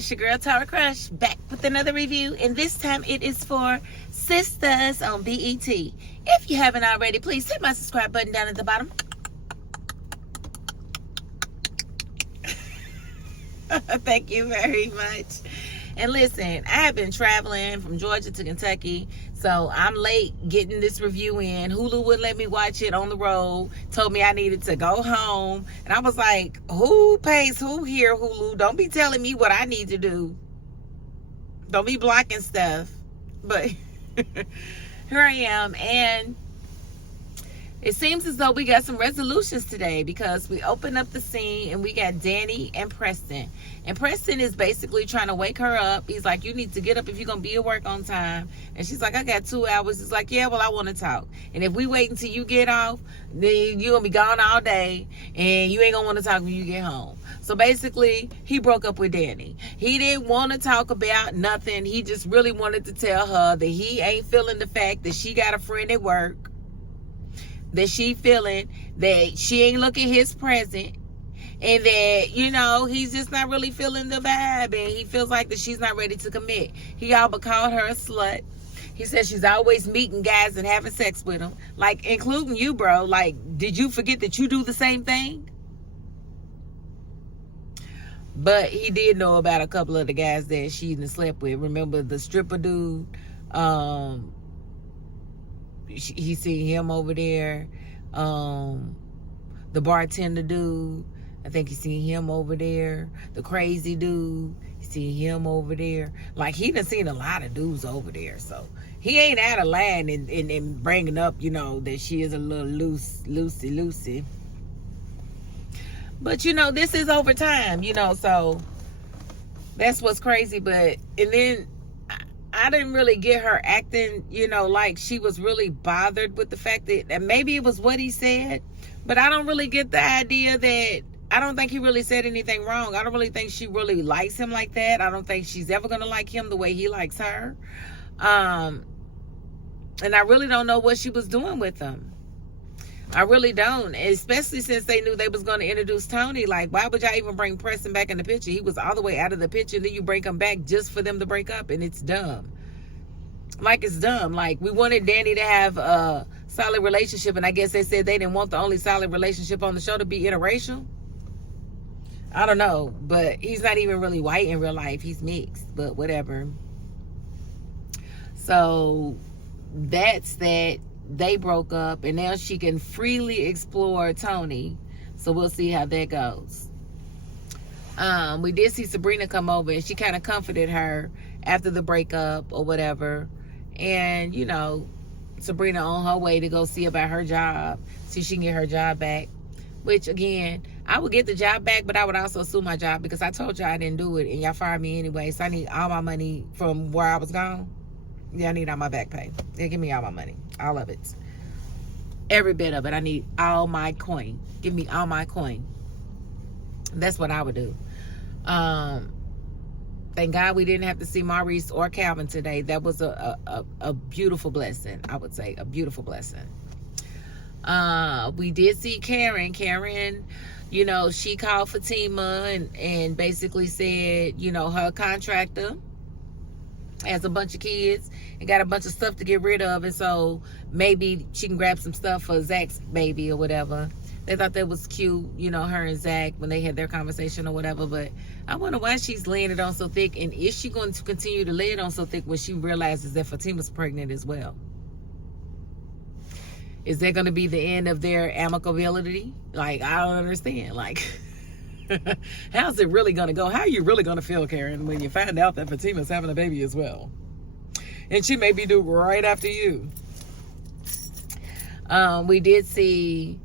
It's your girl Tara Crush, back with another review, and this time it is for Sistas on BET. If you haven't already, please hit my subscribe button down at the bottom. Thank you very much. And listen, I have been traveling from Georgia to Kentucky, so I'm late getting this review in. Hulu wouldn't let me watch it on the road, told me I needed to go home. And I was like, who pays who here, Hulu? Don't be telling me what I need to do. Don't be blocking stuff. But here I am, and it seems as though we got some resolutions today, because we opened up the scene and we got Danny and Preston. And Preston is basically trying to wake her up. He's like, you need to get up if you're going to be at work on time. And she's like, I got 2 hours. He's like, yeah, well, I want to talk. And if we wait until you get off, then you're going to be gone all day and you ain't going to want to talk when you get home. So basically, he broke up with Danny. He didn't want to talk about nothing. He just really wanted to tell her that he ain't feeling the fact that she got a friend at work, that she feeling that she ain't looking his present, and that, you know, he's just not really feeling the vibe, and he feels like that she's not ready to commit. He all but called her a slut. He said she's always meeting guys and having sex with them, like including you, bro. Like, did you forget that you do the same thing? But he did know about a couple of the guys that she even slept with. Remember the stripper dude? He seen him over there. The bartender dude, I think he seen him over there. The crazy dude, he seen him over there. Like, he done seen a lot of dudes over there. So he ain't out of line in bringing up, you know, that she is a little loosey. But, you know, this is over time, you know, so that's what's crazy. But, and then I didn't really get her acting, you know, like she was really bothered with the fact that maybe it was what he said, but I don't really get the idea that, I don't think he really said anything wrong. I don't really think she really likes him like that. I don't think she's ever going to like him the way he likes her. And I really don't know what she was doing with him. I really don't, especially since they knew they was going to introduce Tony. Like, why would y'all even bring Preston back in the picture? He was all the way out of the picture, and then you bring him back just for them to break up, and it's dumb. Like, it's dumb. Like, we wanted Danny to have a solid relationship, and I guess they said they didn't want the only solid relationship on the show to be interracial. I don't know, but he's not even really white in real life. He's mixed, but whatever. So that's that. They broke up, and now she can freely explore Tony. So we'll see how that goes. We did see Sabrina come over, and she kind of comforted her after the breakup or whatever. And, you know, Sabrina on her way to go see about her job, see if she can get her job back. Which, again, I would get the job back, but I would also sue my job, because I told y'all I didn't do it, and y'all fired me anyway. So I need all my money from where I was gone. Yeah, I need all my back pay. Yeah, give me all my money. All of it. Every bit of it. I need all my coin. Give me all my coin. That's what I would do. Thank God we didn't have to see Maurice or Calvin today. That was a beautiful blessing, I would say. A beautiful blessing. We did see Karen. Karen, you know, she called Fatima and basically said, you know, her contractor has a bunch of kids and got a bunch of stuff to get rid of, and so maybe she can grab some stuff for Zach's baby or whatever. They thought that was cute, you know, her and Zach, when they had their conversation or whatever. But I wonder why she's laying it on so thick, and is she going to continue to lay it on so thick when she realizes that Fatima's pregnant as well? Is that going to be the end of their amicability? Like, I don't understand. Like, how's it really going to go? How are you really going to feel, Karen, when you find out that Fatima's having a baby as well? And she may be due right after you. We did see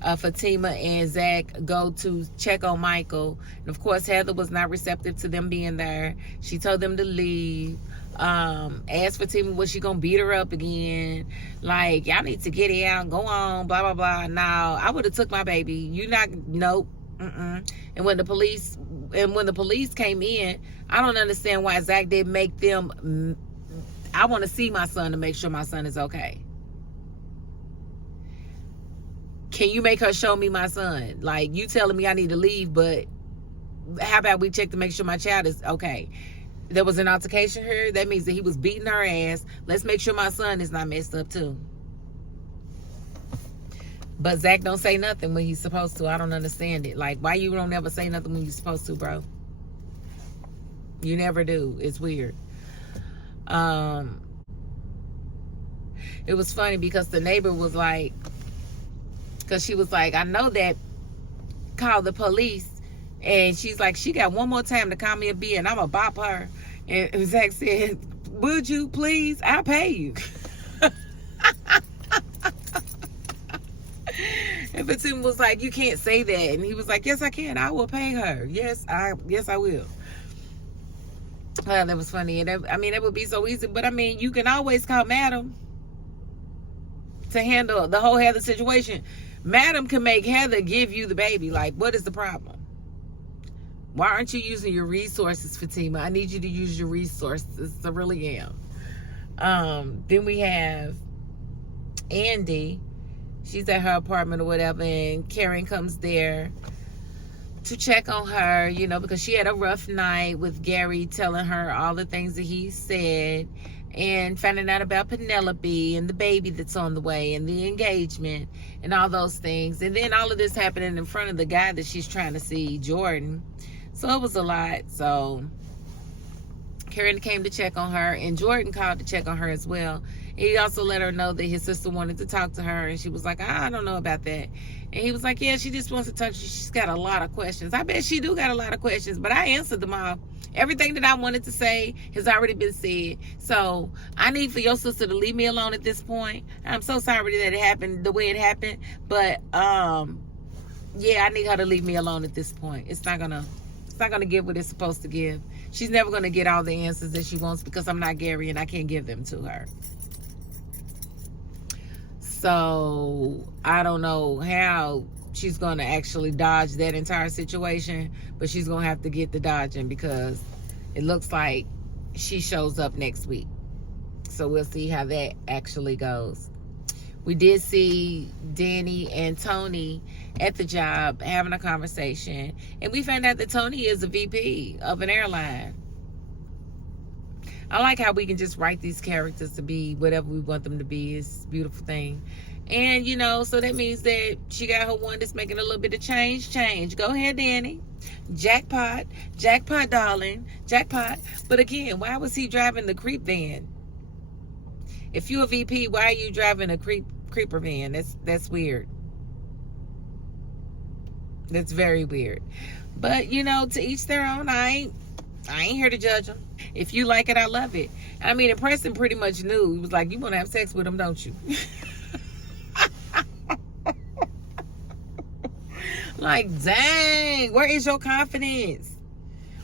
Fatima and Zach go to check on Michael. And, of course, Heather was not receptive to them being there. She told them to leave. Asked Fatima, was she going to beat her up again? Like, y'all need to get out, go on, blah, blah, blah. Now, I would have took my baby. You not, nope. And when the police came in, I don't understand why Zach didn't make them. I want to see my son to make sure my son is okay. Can you make her show me my son? Like, you telling me I need to leave, but how about we check to make sure my child is okay? There was an altercation here. That means that he was beating her ass. Let's make sure my son is not messed up too. But Zach don't say nothing when he's supposed to. I don't understand it. Like, why you don't ever say nothing when you're supposed to, bro? You never do. It's weird. It was funny because the neighbor was like, because she was like, I know that, call the police. And she's like, she got one more time to call me a B and I'm going to bop her. And Zach said, would you please? I'll pay you. And Fatima was like, you can't say that. And he was like, yes, I can. I will pay her. Yes, I will. That was funny. And I mean, it would be so easy. But I mean, you can always call Madam to handle the whole Heather situation. Madam can make Heather give you the baby. Like, what is the problem? Why aren't you using your resources, Fatima? I need you to use your resources. I really am. Then we have Andy. She's at her apartment or whatever, and Karen comes there to check on her, you know, because she had a rough night with Gary telling her all the things that he said and finding out about Penelope and the baby that's on the way and the engagement and all those things. And then all of this happening in front of the guy that she's trying to see, Jordan. So it was a lot. So Karen came to check on her, and Jordan called to check on her as well. He also let her know that his sister wanted to talk to her, and she was like, I don't know about that. And he was like, yeah, she just wants to talk to you. She's got a lot of questions. I bet she do got a lot of questions, but I answered them all. Everything that I wanted to say has already been said. So I need for your sister to leave me alone at this point. I'm so sorry that it happened the way it happened, but yeah, I need her to leave me alone at this point. It's not gonna give what it's supposed to give. She's never gonna get all the answers that she wants because I'm not Gary and I can't give them to her. So I don't know how she's going to actually dodge that entire situation, but she's going to have to get the dodging because it looks like she shows up next week. So we'll see how that actually goes. We did see Danny and Tony at the job having a conversation, and we found out that Tony is a VP of an airline. I like how we can just write these characters to be whatever we want them to be. It's a beautiful thing. And, you know, so that means that she got her one that's making a little bit of change. Go ahead, Danny. Jackpot, darling. Jackpot. But again, why was he driving the creep van? If you're a VP, why are you driving a creeper van? That's weird. That's very weird. But, you know, to each their own. I ain't here to judge them. If you like it, I love it. I mean, and Preston pretty much knew. He was like, you want to have sex with him, don't you? Like, dang, where is your confidence?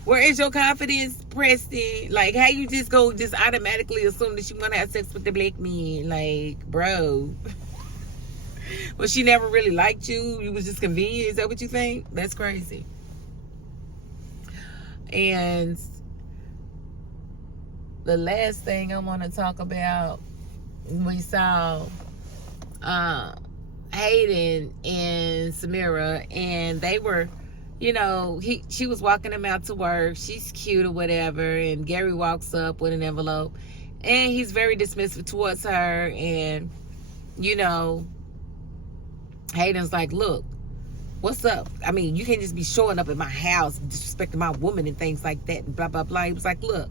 Where is your confidence, Preston? Like, how you just automatically assume that you want to have sex with the black man? Like, bro. Well, she never really liked you. You was just convenient. Is that what you think? That's crazy. And the last thing I want to talk about, we saw Hayden and Samira, and they were, you know, she was walking him out to work. She's cute or whatever, and Gary walks up with an envelope, and he's very dismissive towards her. And, you know, Hayden's like, look, what's up? I mean, you can't just be showing up at my house, disrespecting my woman and things like that, and blah, blah, blah. He was like, look,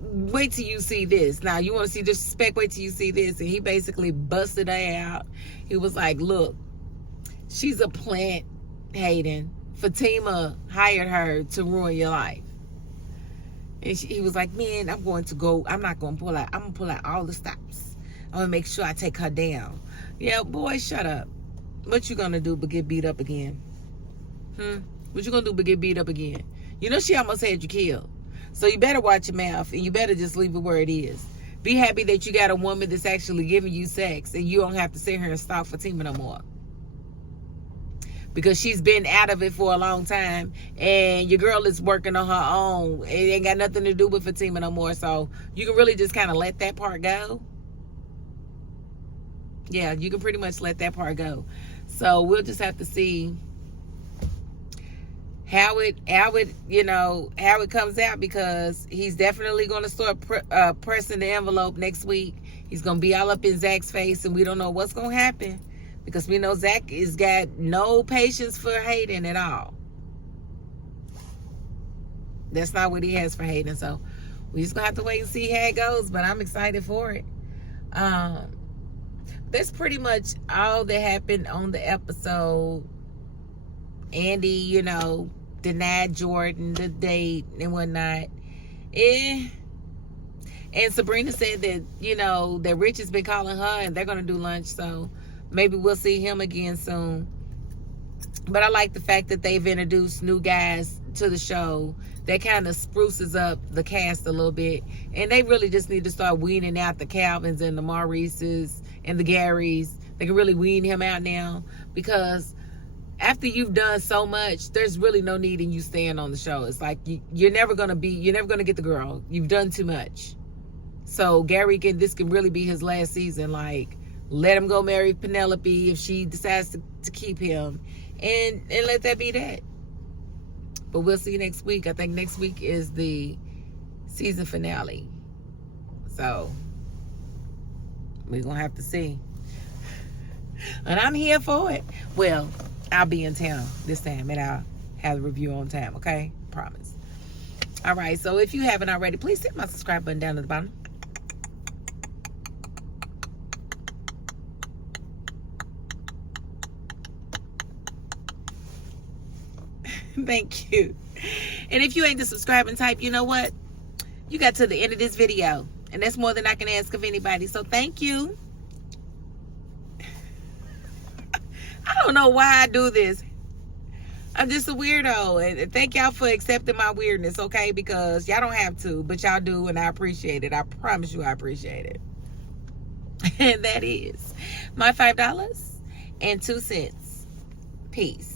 wait till you see this. Now, you want to see disrespect? Wait till you see this. And he basically busted her out. He was like, look, she's a plant, Hayden. Fatima hired her to ruin your life. And he was like, man, I'm not going to pull out. I'm going to pull out all the stops. I'm going to make sure I take her down. Yeah, boy, shut up. What you going to do but get beat up again? What you going to do but get beat up again? You know she almost had you killed. So you better watch your mouth, and you better just leave it where it is. Be happy that you got a woman that's actually giving you sex, and you don't have to sit here and stalk Fatima no more. Because she's been out of it for a long time, and your girl is working on her own. It ain't got nothing to do with Fatima no more, so you can really just kind of let that part go. Yeah, you can pretty much let that part go. So we'll just have to see how it comes out, because he's definitely going to start pressing the envelope next week. He's going to be all up in Zach's face, and we don't know what's going to happen, because we know Zach has got no patience for Hayden at all. That's not what he has for Hayden. So we just gonna have to wait and see how it goes, but I'm excited for it. That's pretty much all that happened on the episode. Andy, denied Jordan the date and whatnot. And Sabrina said that, that Rich has been calling her and they're gonna do lunch, so maybe we'll see him again soon. But I like the fact that they've introduced new guys to the show. That kind of spruces up the cast a little bit. And they really just need to start weaning out the Calvins and the Maurices and the Garys. They can really wean him out now, because after you've done so much, there's really no need in you staying on the show. It's like you're never gonna get the girl. You've done too much. So this can really be his last season. Like, let him go marry Penelope if she decides to keep him, and let that be that. But we'll see next week. I think next week is the season finale. So we're going to have to see. And I'm here for it. Well, I'll be in town this time, and I'll have the review on time, okay? Promise. All right, so if you haven't already, please hit my subscribe button down at the bottom. Thank you. And if you ain't the subscribing type, you know what? You got to the end of this video, and that's more than I can ask of anybody. So thank you. I don't know why I do this. I'm just a weirdo, and thank y'all for accepting my weirdness, okay? Because y'all don't have to, but y'all do, and I appreciate it. I promise you I appreciate it. And that is my $5.02. Peace.